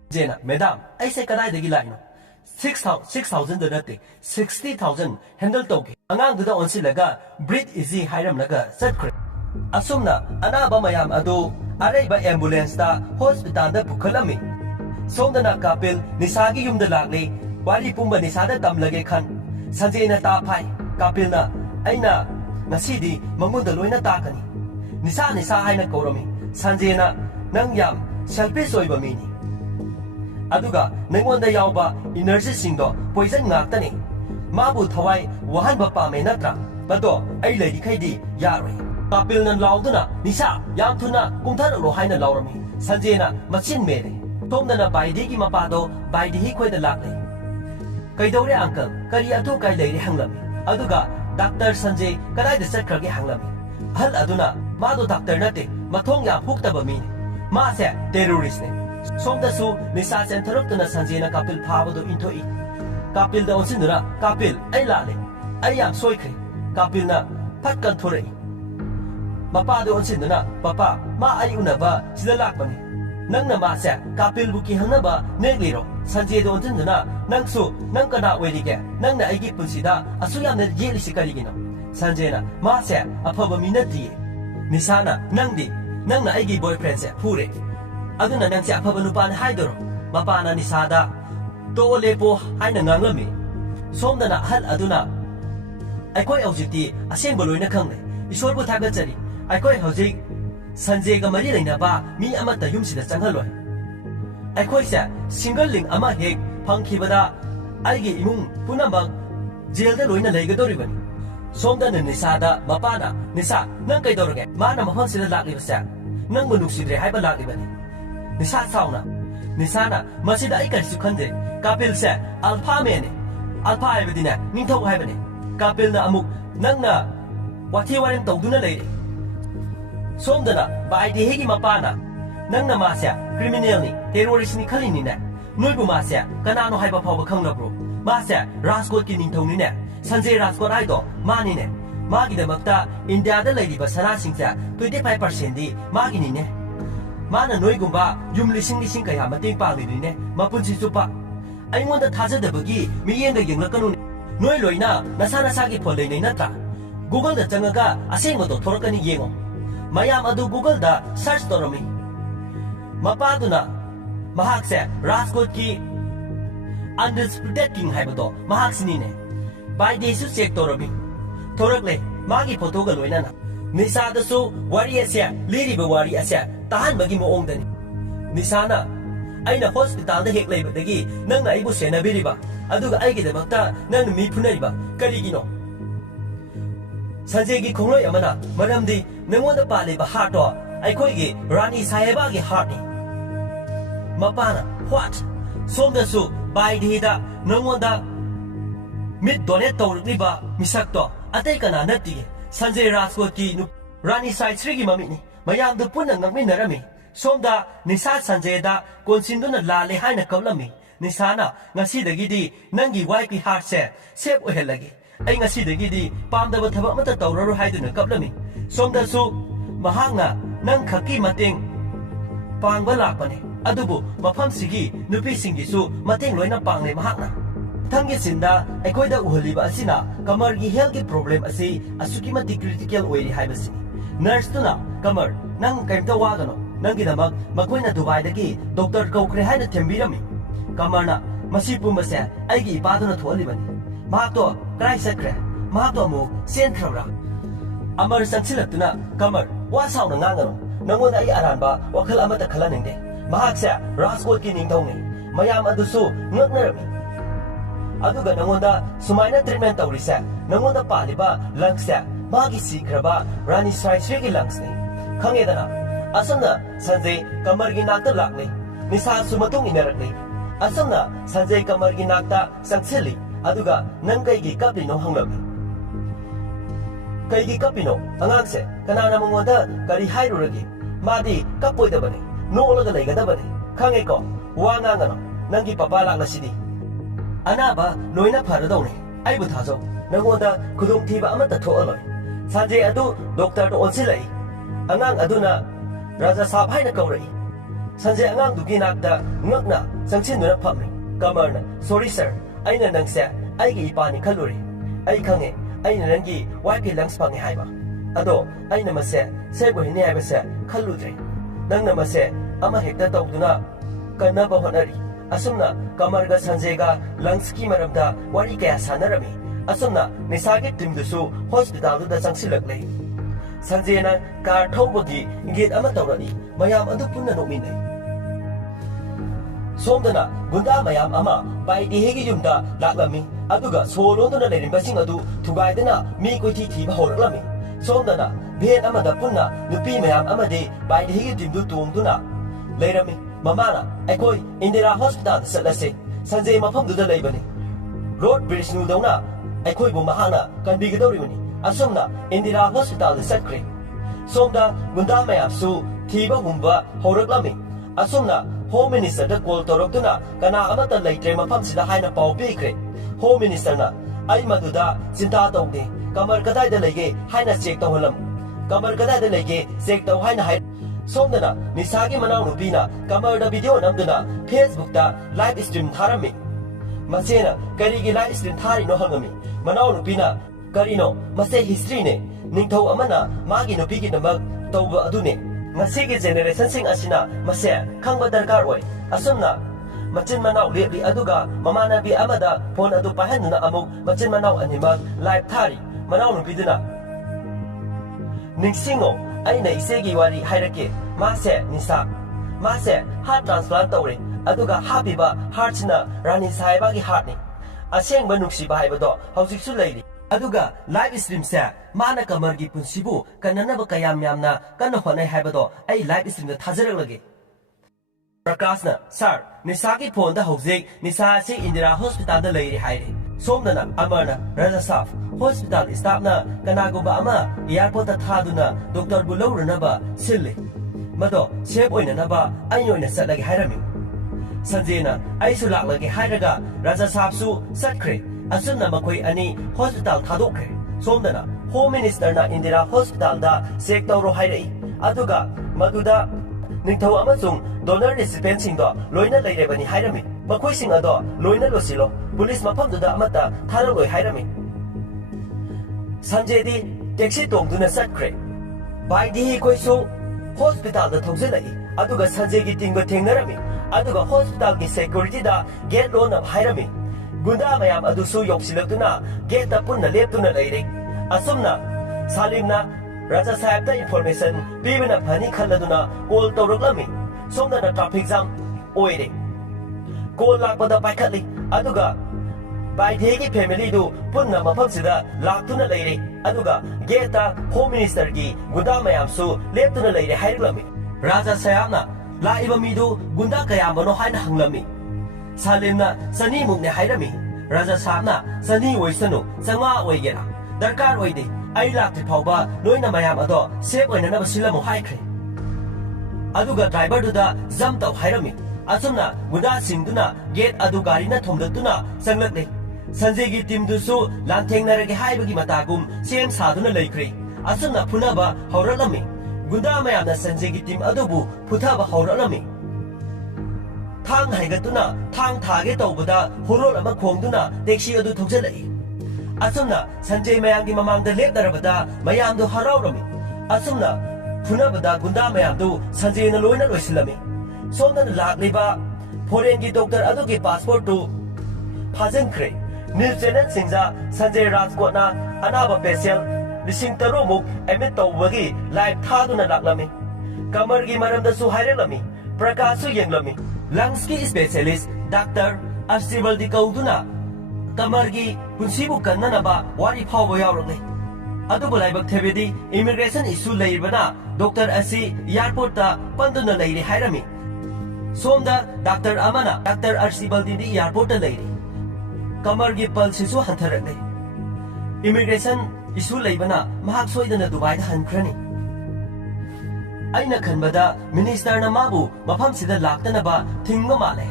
Jena, Madame, I say Kadai the Gilano. 6,000 the dirty, 60,000 handle toki. Angang the on Silaga, breathe easy hiram laga, said Craig. Asumna, Anaba Mayam Ado, Areba ambulance da, hospital da Pukalami. Sondana Kapil, Nisagi Yum the Lagli, Wali Pumba Nisada Tamlage Khan, Sanjena Tapai, Kapilna, Aina, Nasidi, Mamunda Luina Takani. Nisa Nisa Haina Koromi, Sanjena, Nangyam, Shalpisoibamini. Aduga Nangonda Yauba energy singdo poison ngactani Mabu Thawai Wahan Bapa Menatra Bado A Lady Kaidi Yari Kapil Nan Lauduna Nisa Yamtuna Kumtar Rohaina Laurami Sanjena Machin Mere Tomdana Baidigi Mapado Baidi Quay the Lakle Kaidore Uncle Kariatu Kai Lady Hanglami Aduga Dr. Sanjay Kadai the Sakragi Hanglami Hal Aduna Mado Dr. Nati Matonga Huktabamini Mase terrorist Somdasu Nisa Centeruptana Sanjena Kapil Pavado into it. Kapil the Onsinura, Kapil, Ailale, Ayam Soikri, Kapilna, Patkan Ture. Papa the Onsinuna, Papa, Ma Ayunava, Sidalakmani. Nangna Masa, Kapil Buki Hanaba, Negiro, Sanjay the Onsinuna, Nangsu, Nankana Welike, Nanga Agi Pusida, Asuyam the Yeli Sikarigino. Sanjena, Masa, a Pavaminati. Nisana, Nangdi, Nanga Agi boyfriends, Pure. Aduna nang siya pabanupan haidoro, mapana ni Sada, to lepo ay nangangami. Somda na hal aduna. Ay ko'y aujiti, asyeng baloy na kang isol po tagatsari. Ay ko'y haujik, Sanjay ka marilay na ba, mi amat na yung sila sanghaloy. Ay ko'y siya, single ling ama hek, pangkibada, ay gi imong punambag, jail na loy na laygadoriban. Somda na ni Sada, mapana, nisa, nang kay dorge, mana mahon sila lakli ba siya, nang manuksidre hay ba lakli ba ni. Nisa sauna Nisana Masida Ikan Sukande Kapil se Alpha Mene Alpha Ibadina Ninto Hibane Kapil na Amuk Nangna Watiwarin Toguna Lady Somdana By the Higi Mapana Nangna Masya Criminal ni Terrorist ni Kalini ne Nuibu Masya Kanano Hiba Power Kanglabro Masya Raskot Kining Tony ne Sanjay Raskot Ido Mani ne Magi the Makta India the Lady Basana Singsa 25% di Magi ni ne Mana Noigumba, Yum Lissing Kaya, Mating Pali, Mapunsi Supa. I want the Taza the Buggy, me and the young Lakanun. Noi loina nasa nasagi phone lei nei natra. Google da changaga asengbo to thorakani yengo. Mayam adu Google da search toromi. Mapaduna mahak se Rajkot ki undisputed king haibado mahak sinine. By day su check toromi. Thorakle magi photo ga loina na. Nisa da su wari asya liri ba wari asya tahan bagi mo ong dani. Nisana aina hospital da hek leiba dagi nang na ibu sena biriba. Aduga aigi da bakta nang mi phunaiba karigino. Sanjegi khongloi amana maramdi nangonda paliba heart to aikhoigi Rani Saheba gi heart ni. Mapana what? Somda su by day da nangonda mid donate tawriba misak to atay kana nati Sanjay Rajkot ki Rani Sahib gi mami ni mayam du punna ngakminarami. Somda Nisa Sanjay da konsinduna lale haina kaulami. Nisana ngasi dagi di nangi wai ki heart se sep ohelagi. Ay ngasi dagi di pamdaba thabak mata tawraru haiduna kaplami. Somda su mahanga nang khaki mating pangba lakpane. Adubu mafam sigi nupi singi su mating loina pangle mahakna. Thangi sinda aikoida uhaliba asina kamar gi health ki problem asi asuki mati critical oiri haibasi. Nurse tuna kamar nang kaimta wagano nangi damak makoina Dubai dagi doctor kaukre haina thembirami. Kamarna masipu mase aigi ipaduna thualibani. Mahakto krai sakre mahakto mu sentrabra. Amar sansilatuna kamar wasau na ngangano nangonda ai aranba wakhal amata khalaningde. Mahakse Rajkot ki ningthongni mayam adusu ngaknarami. Aduga nangonda sumaina treatment tawrise nangonda paliba lungs se magi sikraba Rani Sahib gi lungs ni. Khangedana asana Sanjay kamar gi nakta lakni Nisa sumatung inarakni. Asamna Sanjay kamar gi nakta sangsili aduga nang kai gi kapino hanglami. Kai gi kapino angangse kanana mongoda kari hairuragi madi kapoidabani nolaga leigadabani khangeko wangangano nangi papa laklasidi. Anaba loina pharadawni aibu thajo nangonda khudung thiba amata thoaloi. Sanjay adu doctor to onsilai angang aduna Raja Sahib haina kaurai. Sanjay angang dugi nakta ngakna sangchinuna phamni. Kamarna sorry sir aina nangse aigi ipani khaluri. Ai khange aina nangi waipi lungs phangi haiba. Ado aina mase sebo hini haiba se khaludre. Nangna mase ama hekta tawduna kanaba honari. Asumna kamarga Sanjayga lungs ki maramda wari kaya sanarami. Asumna Nisagi timdusu hospital da sangsilaklei. Sanjay na car thawbagi gate ama tawrani mayam adu punna nominai. Somdana gunda mayam ama bai dihegi yumda laklami aduga solonduna leirinbasing adu thugaidana mi koithi thiba horaklami. Somdana ben amada punna nupi mayam amade bai dihegi timdu tungduna leirami. Mamana aikoi Indira Hospital satlase Sanjay mafamduda leibani. Road bridge nudawna aikoi bu mahana kanbigadawribani. Asumna Indira Hospital satkre. Somda gunda mayam su thiba humba horaklami. Asumna Home Minister da call torokduna kana amata leitre mafam sida haina pau pikre. Home Minister na ai maduda sinta tawde kamar kadai da lege haina check tawhalam. Kamar kadai da lege check taw haina hai. Somdana Nisagi manau nupina kamar da video namduna Facebook da live stream tharami. Masena karigi live stream thari no hangami. Manau nupina karino mase history ne ningthau amana magi nupigi namak tawba adune. Ngasigi generation sing asina mase khangba darkar oi. Asumna machin manau lebi aduga mamana bi amada phone adu pahanuna amuk machin manau animak live thari manau nupiduna. Ningsingo aina isegi wari hairake mase Nisa mase heart transplant tawre aduga habiba heart na Rani Sahib gi heart ni asengba nuksiba haibado haujiksu leiri aduga live stream se mana kamar gi punsibu kanana kayam yamna kana honai haibado ai live stream da thajarak Prakashna sir Nisa gi phone da haujik Nisa se Indira Hospital da leiri haire Somdana Amarna Raja Sahib Hospital staff na kanagumba ama airport ta thaduna Dr. Bulawranaba sille mado save oinanaba ayoina satlagi hairami. Sanjay na aisu laklagi hairaga Raja Sahib su satkre asumna makoi ani hospital thadokre. Somdana Home Minister na Indira Hospital da check tawro hairai aduga maduda ningthau amasung donor recipient singdo loina leirebani hairami. ꯃꯈꯣꯏꯁꯤꯡ ꯑꯗꯣ ꯂꯣꯏꯅ ꯂꯣꯏꯁꯤꯜꯂꯣ ꯄꯨꯂꯤꯁ ꯃꯐꯝꯗꯨꯗ ꯑꯃꯠꯇ ꯊꯥꯔꯛꯂꯣꯏ ꯍꯥꯏꯔꯝꯃꯤ ꯁꯟꯖꯦꯗꯤ ꯇꯦꯛꯁꯤ ꯇꯣꯡꯗꯨꯅ ꯆꯠꯈ꯭ꯔꯦ ꯚꯥꯏꯗꯤ ꯑꯩꯈꯣꯏꯁꯨ ꯍꯣꯁꯄꯤꯇꯥꯜꯗ ꯊꯧꯖꯤꯜꯂꯛꯏ ꯑꯗꯨꯒ ꯁꯟꯖꯦꯒꯤ ꯇꯤꯝꯒ ꯊꯦꯡꯅꯔꯝꯃꯤ ꯑꯗꯨꯒ ꯍꯣꯁꯄꯤꯇꯥꯜꯒꯤ ꯁꯦꯀ꯭ꯌꯨꯔꯤꯇꯤꯗ ꯒꯦꯠ ꯂꯣꯟꯅꯕ ꯍꯥꯏꯔꯝꯃꯤ ꯒꯨꯟꯗꯥ ꯃꯌꯥꯝ ꯑꯗꯨꯁꯨ ꯌꯧꯁꯤꯜꯂꯛꯇꯨꯅ ꯒꯦꯠꯇ ꯄꯨꯟꯅ ꯂꯦꯞꯇꯨꯅ ꯂꯩꯔꯦ ꯑꯁꯨꯝꯅ ꯁꯥꯂꯤꯝꯅ ꯔꯥꯖꯥ ꯁꯥꯍꯦꯕꯇ ꯏꯟꯐꯣꯔꯃꯦꯁꯟ ꯄꯤꯕꯅ ꯐꯅꯤ ꯈꯜꯂꯗꯨꯅ ꯀꯣꯜ ꯇꯧꯔꯛꯂꯝꯃꯤ ꯁꯣꯝꯗꯅ ꯇ꯭ꯔꯥꯐꯤꯛ ꯖꯥꯝ ꯑꯣꯏꯔꯦ ꯀꯣꯜ ꯂꯥꯛꯄꯗ ꯄꯥꯏꯈꯠꯂꯤ ꯑꯗꯨꯒ ꯚꯥꯏꯗꯦꯒꯤ ꯐꯦꯃꯤꯂꯤꯗꯨ ꯄꯨꯟꯅ ꯃꯐꯝꯁꯤꯗ ꯂꯥꯛꯇꯨꯅ ꯂꯩꯔꯦ ꯑꯗꯨꯒ ꯒꯦꯠꯇ ꯍꯣꯝ ꯃꯤꯅꯤꯁꯇꯔꯒꯤ ꯒꯨꯟꯗꯥ ꯃꯌꯥꯝꯁꯨ ꯂꯦꯞꯇꯨꯅ ꯂꯩꯔꯦ ꯍꯥꯏꯔꯛꯂꯝꯃꯤ ꯔꯥꯖꯥ ꯁꯥꯍꯦꯕꯅ ꯂꯥꯛꯏꯕ ꯃꯤꯗꯨ ꯒꯨꯟꯗꯥ ꯀꯌꯥꯝꯕꯅꯣ ꯍꯥꯏꯅ ꯍꯪꯂꯝꯃꯤ ꯁꯥꯂꯤꯝꯅ ꯆꯅꯤꯃꯨꯛꯅꯦ ꯍꯥꯏꯔꯝꯃꯤ ꯔꯥꯖꯥ ꯁꯥꯍꯦꯕꯅ ꯆꯅꯤ ꯑꯣꯏꯁꯅꯨ 500 ꯑꯣꯏꯒꯦꯔꯥ ꯗꯔꯀꯥꯔ ꯑꯣꯏꯗꯦ ꯑꯩ ꯂꯥꯛꯇ꯭ꯔꯤ ꯐꯥꯎꯕ ꯅꯣꯏꯅ ꯃꯌꯥꯝ ꯑꯗꯣ ꯁꯦꯞ ꯑꯣꯏꯅꯅꯕ ꯁꯤꯜꯂꯝꯃꯨ ꯍꯥꯏꯈ꯭ꯔꯦ ꯑꯗꯨꯒ ꯗ꯭ꯔꯥꯏꯚꯔꯗꯨꯗ ꯖꯝ ꯇꯧ ꯍꯥꯏꯔꯝꯃꯤ ꯑꯁꯨꯝꯅ ꯒꯨꯟꯗꯥꯁꯤꯡꯗꯨꯅ ꯒꯦꯠ ꯑꯗꯨ ꯒꯥꯔꯤꯅ ꯊꯣꯝꯗꯠꯇꯨꯅ ꯆꯪꯂꯛꯂꯦ ꯁꯟꯖꯦꯒꯤ ꯇꯤꯝꯗꯨꯁꯨ ꯂꯥꯟꯊꯦꯡꯅꯔꯒꯦ ꯍꯥꯏꯕꯒꯤ ꯃꯇꯥꯒꯨꯝ ꯁꯦꯝ ꯁꯥꯗꯨꯅ ꯂꯩꯈ꯭ꯔꯦ ꯑꯁꯨꯝꯅ ꯐꯨꯅꯕ ꯍꯧꯔꯛꯂꯝꯃꯤ ꯒꯨꯟꯗꯥ ꯃꯌꯥꯝꯅ ꯁꯟꯖꯦꯒꯤ ꯇꯤꯝ ꯑꯗꯨꯕꯨ ꯐꯨꯊꯕ ꯍꯧꯔꯛꯂꯝꯃꯤ ꯊꯥꯡ ꯍꯥꯏꯒꯠꯇꯨꯅ ꯊꯥꯡ ꯊꯥꯒꯦ ꯇꯧꯕꯗ ꯍꯣꯔꯣꯜ ꯑꯃ ꯈꯣꯡꯗꯨꯅ ꯇꯦꯛꯁꯤ ꯑꯗꯨ ꯊꯧꯖꯤꯜꯂꯛꯏ ꯑꯁꯨꯝꯅ ꯁꯟꯖꯦ ꯃꯌꯥꯝꯒꯤ ꯃꯃꯥꯡꯗ ꯂꯦꯞꯅꯔꯕꯗ ꯃꯌꯥꯝꯗꯨ ꯍꯔꯥꯎꯔꯝꯃꯤ ꯑꯁꯨꯝꯅ ꯐꯨꯅꯕꯗ ꯒꯨꯟꯗꯥ ꯃꯌꯥꯝꯗꯨ ꯁꯟꯖꯦꯅ ꯂꯣꯏꯅ ꯂꯣꯏꯁꯤꯜꯂꯝꯃꯤ ꯁꯣꯝꯗꯅ ꯂꯥꯛꯂꯤꯕ ꯐꯣꯔꯦꯟꯒꯤ ꯗꯣꯛꯇꯔ ꯑꯗꯨꯒꯤ ꯄꯥꯁꯄꯣꯔꯠꯇꯨ ꯐꯥꯖꯤꯟꯈ꯭ꯔꯦ ꯅ꯭ꯌꯨꯁ ꯆꯦꯅꯦꯜꯁꯤꯡꯗ ꯁꯟꯖꯦ ꯔꯥꯖꯀꯣꯠꯅ ꯑꯅꯥꯕ ꯄꯦꯁꯦꯟ 9,000 ꯑꯦꯗꯃꯤꯠ ꯇꯧꯕꯒꯤ ꯂꯥꯏꯚ ꯊꯥꯗꯨꯅ ꯂꯥꯛꯂꯝꯃꯤ ꯀꯃꯔꯒꯤ ꯃꯔꯝꯗꯁꯨ ꯍꯥꯏꯔꯛꯂꯝꯃꯤ ꯄ꯭ꯔꯀꯥꯁꯁꯨ ꯌꯦꯡꯂꯝꯃꯤ ꯂꯪꯁꯀꯤ ꯁ꯭ꯄꯦꯁꯤꯌꯦꯂꯤꯁꯠ ꯗꯥꯛꯇꯔ ꯑꯔꯁꯤꯕꯜꯗꯤ ꯀꯧꯗꯨꯅ ꯀꯃꯔꯒꯤ ꯄꯨꯟꯁꯤꯕꯨ ꯀꯟꯅꯅꯕ ꯋꯥꯔꯤ ꯐꯥꯎꯕ ꯌꯥꯎꯔꯛꯂꯤ ꯑꯗꯨꯕꯨ ꯂꯥꯏꯕꯛ ꯊꯤꯕꯗꯤ ꯏꯃꯤꯒ꯭ꯔꯦꯁꯟ ꯏꯁꯨ ꯂꯩꯔꯤꯕꯅ ꯗꯣꯛꯇꯔ ꯑꯁꯤ ꯏꯌꯥꯔꯄꯣꯔꯠꯇ ꯄꯟꯗꯨꯅ ꯂꯩꯔꯦ ꯍꯥꯏꯔꯝꯃꯤ ꯁꯣꯝꯗ ꯗꯥꯛꯇꯔ ꯑꯃꯅ ꯗꯥꯛꯇꯔ ꯑꯔꯁꯤꯕꯜꯗꯤꯗꯤ ꯏꯌꯥꯔꯄꯣꯔꯠꯇ ꯂꯩꯔꯤ ꯀꯃꯔꯒꯤ ꯄꯜꯁꯤꯁꯨ ꯍꯟꯊꯔꯛꯂꯦ ꯏꯃꯤꯒ꯭ꯔꯦꯁꯟ ꯏꯁꯨ ꯂꯩꯕꯅ ꯃꯍꯥꯛ ꯁꯣꯏꯗꯅ ꯗꯨꯕꯥꯏꯗ ꯍꯟꯈ꯭ꯔꯅꯤ ꯑꯩꯅ ꯈꯟꯕꯗ ꯃꯤꯅꯤꯁꯇꯔꯅ ꯃꯥꯕꯨ ꯃꯐꯝꯁꯤꯗ ꯂꯥꯛꯇꯅꯕ ꯊꯤꯡꯕ ꯃꯥꯜꯂꯦ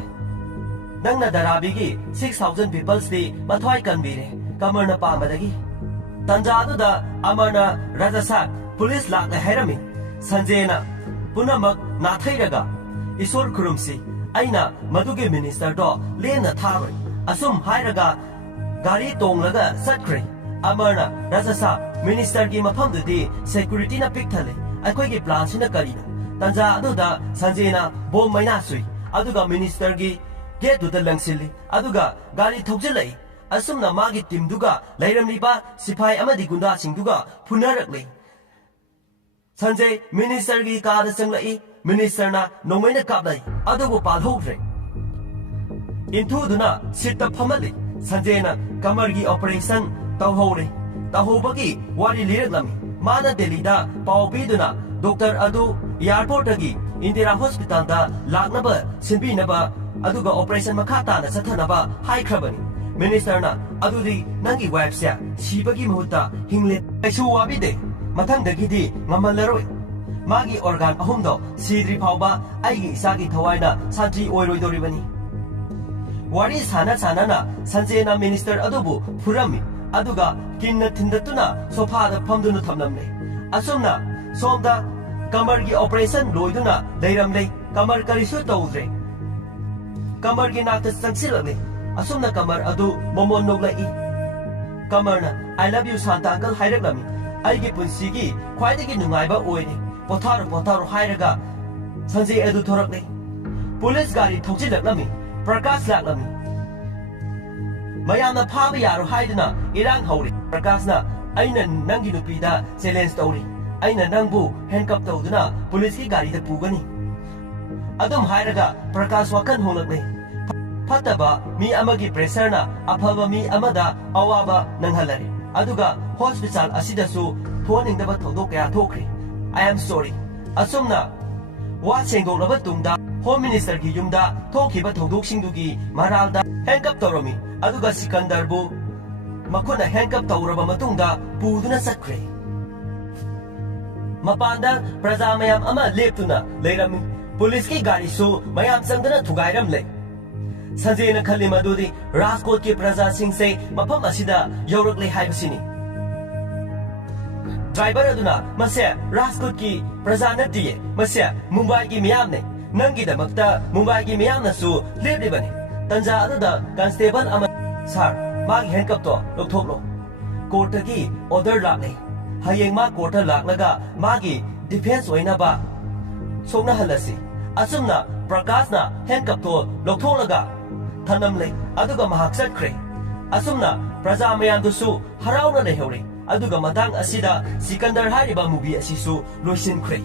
ꯅꯪꯅ ꯗꯔꯥꯕꯤꯒꯤ 6,000 ꯄꯤꯄꯜꯁꯇꯤ ꯃꯊ꯭ꯋꯥꯏ ꯀꯟꯕꯤꯔꯦ ꯀꯃꯔꯅ ꯄꯥꯝꯕꯗꯒꯤ ꯇꯟꯖꯥꯗꯨꯗ ꯑꯃꯔꯅ ꯔꯥꯖꯥ ꯁꯥꯍꯦꯕ ꯄꯨꯂꯤꯁ ꯂꯥꯛꯂꯦ ꯍꯥꯏꯔꯝꯃꯤ ꯁꯟꯖꯦꯅ ꯄꯨꯝꯅꯃꯛ ꯅꯥꯊꯩꯔꯒ ꯏꯁꯣꯔ ꯈꯨꯔꯨꯝꯁꯤ ꯑꯩꯅ ꯃꯗꯨꯒꯤ ꯃꯤꯅꯤꯁꯇꯔꯗꯣ ꯂꯦꯝꯅ ꯊꯥꯔꯣꯏ ꯑꯁꯨꯝ ꯍꯥꯏꯔꯒ ꯒꯥꯔꯤ ꯇꯣꯡꯂꯒ ꯆꯠꯈ꯭ꯔꯦ ꯑꯃꯔꯅ ꯔꯥꯖꯥ ꯁꯥꯍꯦꯕ ꯃꯤꯅꯤꯁꯇꯔꯒꯤ ꯃꯐꯝꯗꯨꯗꯤ ꯁꯦꯀ꯭ꯌꯨꯔꯤꯇꯤꯅ ꯄꯤꯛ ꯊꯜꯂꯦ ꯑꯩꯈꯣꯏꯒꯤ ꯄ꯭ꯂꯥꯟꯁꯤꯅ ꯀꯔꯤꯅꯣ ꯇꯟꯖꯥ ꯑꯗꯨꯗ ꯁꯟꯖꯦꯅ ꯕꯣꯝ ꯃꯩꯅꯥ ꯁꯨꯏ ꯑꯗꯨꯒ ꯃꯤꯅꯤꯁꯇꯔꯒꯤ ꯒꯦꯠꯇꯨꯗ ꯂꯪꯁꯤꯜꯂꯤ ꯑꯗꯨꯒ ꯒꯥꯔꯤ ꯊꯧꯖꯤꯜꯂꯛꯏ ꯑꯁꯨꯝꯅ ꯃꯥꯒꯤ ꯇꯤꯝꯗꯨꯒ ꯂꯩꯔꯝꯂꯤꯕ ꯁꯤꯐꯥꯏ ꯑꯃꯗꯤ ꯒꯨꯟꯗꯥꯁꯤꯡꯗꯨꯒ ꯐꯨꯅꯔꯛꯂꯤ ꯁꯟꯖꯦ ꯃꯤꯅꯤꯁꯇꯔꯒꯤ ꯀꯥꯗ ꯆꯪꯂꯛꯏ ꯃꯤꯅꯤꯁꯇꯔꯅ ꯅꯣꯡꯃꯩꯅ ꯀꯥꯞꯂꯛꯏ ꯑꯗꯨꯕꯨ ꯄꯥꯜꯍꯧꯗ꯭ꯔꯦ ꯏꯟꯊꯨꯗꯨꯅ ꯁꯤꯠꯇ ꯐꯝꯍꯜꯂꯤ ꯁꯟꯖꯦꯅ ꯀꯃꯔꯒꯤ ꯑꯣꯄꯔꯦꯁꯟ ꯇꯧꯍꯧꯔꯦ ꯇꯧꯍꯧꯕꯒꯤ ꯋꯥꯔꯤ ꯂꯤꯔꯛꯂꯝꯃꯤ ꯃꯥꯅ ꯗꯦꯜꯂꯤꯗ ꯄꯥꯎ ꯄꯤꯗꯨꯅ ꯗꯣꯛꯇꯔ ꯑꯗꯨ ꯏꯌꯥꯔꯄꯣꯔꯠꯇꯒꯤ ꯏꯟꯗꯤꯔꯥ ꯍꯣꯁꯄꯤꯇꯥꯜꯗ ꯂꯥꯛꯅꯕ ꯁꯤꯟꯕꯤꯅꯕ ꯑꯗꯨꯒ ꯑꯣꯄꯔꯦꯁꯟ ꯃꯈꯥ ꯇꯥꯅ ꯆꯠꯊꯅꯕ ꯍꯥꯏꯈ꯭ꯔꯕꯅꯤ ꯃꯤꯅꯤꯁꯇꯔꯅ ꯑꯗꯨꯗꯤ ꯅꯪꯒꯤ ꯋꯥꯏꯐꯁꯦ ꯁꯤꯕꯒꯤ ꯃꯍꯨꯠꯇ ꯍꯤꯡꯂꯦ ꯀꯩꯁꯨ ꯋꯥꯕꯤꯗꯦ ꯃꯊꯪꯗꯒꯤꯗꯤ ꯉꯝꯍꯜꯂꯔꯣꯏ ꯃꯥꯒꯤ ꯑꯣꯔꯒꯥꯟ ꯑꯍꯨꯝꯗꯣ ꯁꯤꯗ꯭ꯔꯤ ꯐꯥꯎꯕ ꯑꯩꯒꯤ ꯏꯆꯥꯒꯤ ꯊꯋꯥꯏꯅ ꯁꯥꯟꯇꯤ ꯑꯣꯏꯔꯣꯏꯗꯧꯔꯤꯕꯅꯤ ꯋꯥꯔꯤ ꯁꯥꯟꯅ ꯁꯥꯟꯅꯅ ꯁꯟꯖꯦꯅ ꯃꯤꯅꯤꯁꯇꯔ ꯑꯗꯨꯕꯨ ꯐꯨꯔꯝꯃꯤ ꯑꯗꯨꯒ ꯀꯤꯟꯅ ꯊꯤꯟꯗꯠꯇꯨꯅ ꯁꯣꯐꯥꯗ ꯐꯝꯗꯨꯅ ꯊꯝꯂꯝꯂꯦ ꯑꯁꯨꯝꯅ ꯁꯣꯝꯗ ꯀꯃꯔꯒꯤ ꯑꯣꯄꯔꯦꯁꯟ ꯂꯣꯏꯗꯨꯅ ꯂꯩꯔꯝꯂꯦ ꯀꯃꯔ ꯀꯔꯤꯁꯨ ꯇꯧꯗ꯭ꯔꯦ ꯀꯃꯔꯒꯤ ꯅꯥꯛꯇ ꯆꯪꯁꯤꯜꯂꯛꯂꯦ ꯑꯁꯨꯝꯅ ꯀꯃꯔ ꯑꯗꯨ ꯃꯃꯣꯟ ꯅꯣꯛꯂꯛꯏ ꯀꯃꯔꯅ ꯑꯥꯏ ꯂꯚ ꯌꯨ ꯁꯥꯟꯇ ꯑꯪꯀꯜ ꯍꯥꯏꯔꯛꯂꯝꯃꯤ ꯑꯩꯒꯤ ꯄꯨꯟꯁꯤꯒꯤ ꯈ꯭ꯋꯥꯏꯗꯒꯤ ꯅꯨꯡꯉꯥꯏꯕ ꯑꯣꯏꯔꯦ ꯄꯣꯊꯥꯔꯣ ꯄꯣꯊꯥꯔꯣ ꯍꯥꯏꯔꯒ ꯁꯟꯖꯦ ꯑꯗꯨ ꯊꯣꯔꯛꯂꯦ ꯄꯨꯂꯤꯁ ꯒꯥꯔꯤ ꯊꯧꯖꯤꯜꯂꯛꯂꯝꯃꯤ ꯄ꯭ꯔꯀꯥꯁ ꯂꯥꯛꯂꯝꯃꯤ ꯃꯌꯥꯝꯅ ꯐꯥꯕ ꯌꯥꯔꯣ ꯍꯥꯏꯗꯨꯅ ꯏꯔꯥꯡ ꯍꯧꯔꯤ ꯄ꯭ꯔꯀꯥꯁꯅ ꯑꯩꯅ ꯅꯪꯒꯤ ꯅꯨꯄꯤꯗ ꯆꯦꯂꯦꯟꯖ ꯇꯧꯔꯤ ꯑꯩꯅ ꯅꯪꯕꯨ ꯍꯦꯟꯀꯞ ꯇꯧꯗꯨꯅ ꯄꯨꯂꯤꯁꯀꯤ ꯒꯥꯔꯤꯗ ꯄꯨꯒꯅꯤ ꯑꯗꯨꯝ ꯍꯥꯏꯔꯒ ꯄ꯭ꯔꯀꯥꯁ ꯋꯥꯈꯜ ꯍꯣꯡꯂꯛꯂꯦ ꯐꯠꯇꯕ ꯃꯤ ꯑꯃꯒꯤ ꯄ꯭ꯔꯦꯁꯔꯅ ꯑꯐꯕ ꯃꯤ ꯑꯃꯗ ꯑꯋꯥꯕ ꯅꯪꯍꯜꯂꯔꯦ ꯑꯗꯨꯒ ꯍꯣꯁꯄꯤꯇꯥꯜ ꯑꯁꯤꯗꯁꯨ ꯊꯣꯛꯍꯟꯅꯤꯡꯗꯕ ꯊꯧꯗꯣꯛ ꯀꯌꯥ ꯊꯣꯛꯈ꯭ꯔꯦ ꯑꯥꯏ ꯑꯦꯝ ꯁꯣꯔꯤ ꯑꯁꯨꯝꯅ ꯋꯥ ꯁꯦꯡꯗꯣꯛꯂꯕ ꯇꯨꯡꯗ ꯍꯣꯝ ꯃꯤꯅꯤꯁꯇꯔꯒꯤ ꯌꯨꯝꯗ ꯊꯣꯛꯈꯤꯕ ꯊꯧꯗꯣꯛꯁꯤꯡꯗꯨꯒꯤ ꯃꯔꯥꯜꯗ ꯍꯦꯟꯀꯞ ꯇꯧꯔꯝꯃꯤ ꯑꯗꯨꯒ ꯁꯤꯀꯟꯗꯔꯕꯨ ꯃꯈꯨꯠꯅ ꯍꯦꯟꯀꯞ ꯇꯧꯔꯕ ꯃꯇꯨꯡꯗ ꯄꯨꯗꯨꯅ ꯆꯠꯈ꯭ꯔꯦ ꯃꯄꯥꯟꯗ ꯄ꯭ꯔꯖꯥ ꯃꯌꯥꯝ ꯑꯃ ꯂꯦꯞꯇꯨꯅ ꯂꯩꯔꯝꯃꯤ ꯄꯨꯂꯤꯁꯀꯤ ꯒꯥꯔꯤꯁꯨ ꯃꯌꯥꯝ ꯆꯪꯗꯨꯅ ꯊꯨꯒꯥꯏꯔꯝꯂꯦ ꯁꯟꯖꯦꯅ ꯈꯜꯂꯤ ꯃꯗꯨꯗꯤ ꯔꯥꯖꯀꯣꯠꯀꯤ ꯄ꯭ꯔꯖꯥꯁꯤꯡꯁꯦ ꯃꯐꯝ ꯑꯁꯤꯗ ꯌꯧꯔꯛꯂꯦ ꯍꯥꯏꯕꯁꯤꯅꯤ ꯗ꯭राइवर अदुना मसे राजकोट की प्रजा नतिये मसे मुंबई की मियामने नंगीदमक्ता मुंबई की मियामनसु लेबलिबने Tanja aduda constable ama sir magi handcuff to lokthoklo court ki order lakne hayeng ma court laklaga magi defense oina ba sokna halasi asumna prakash na handcuff to loktholaga thanam le aduga mahak satkre asumna praja mayam dusu harauna lehore aduga matang asida Sikandar hariba movie asisu loisin kre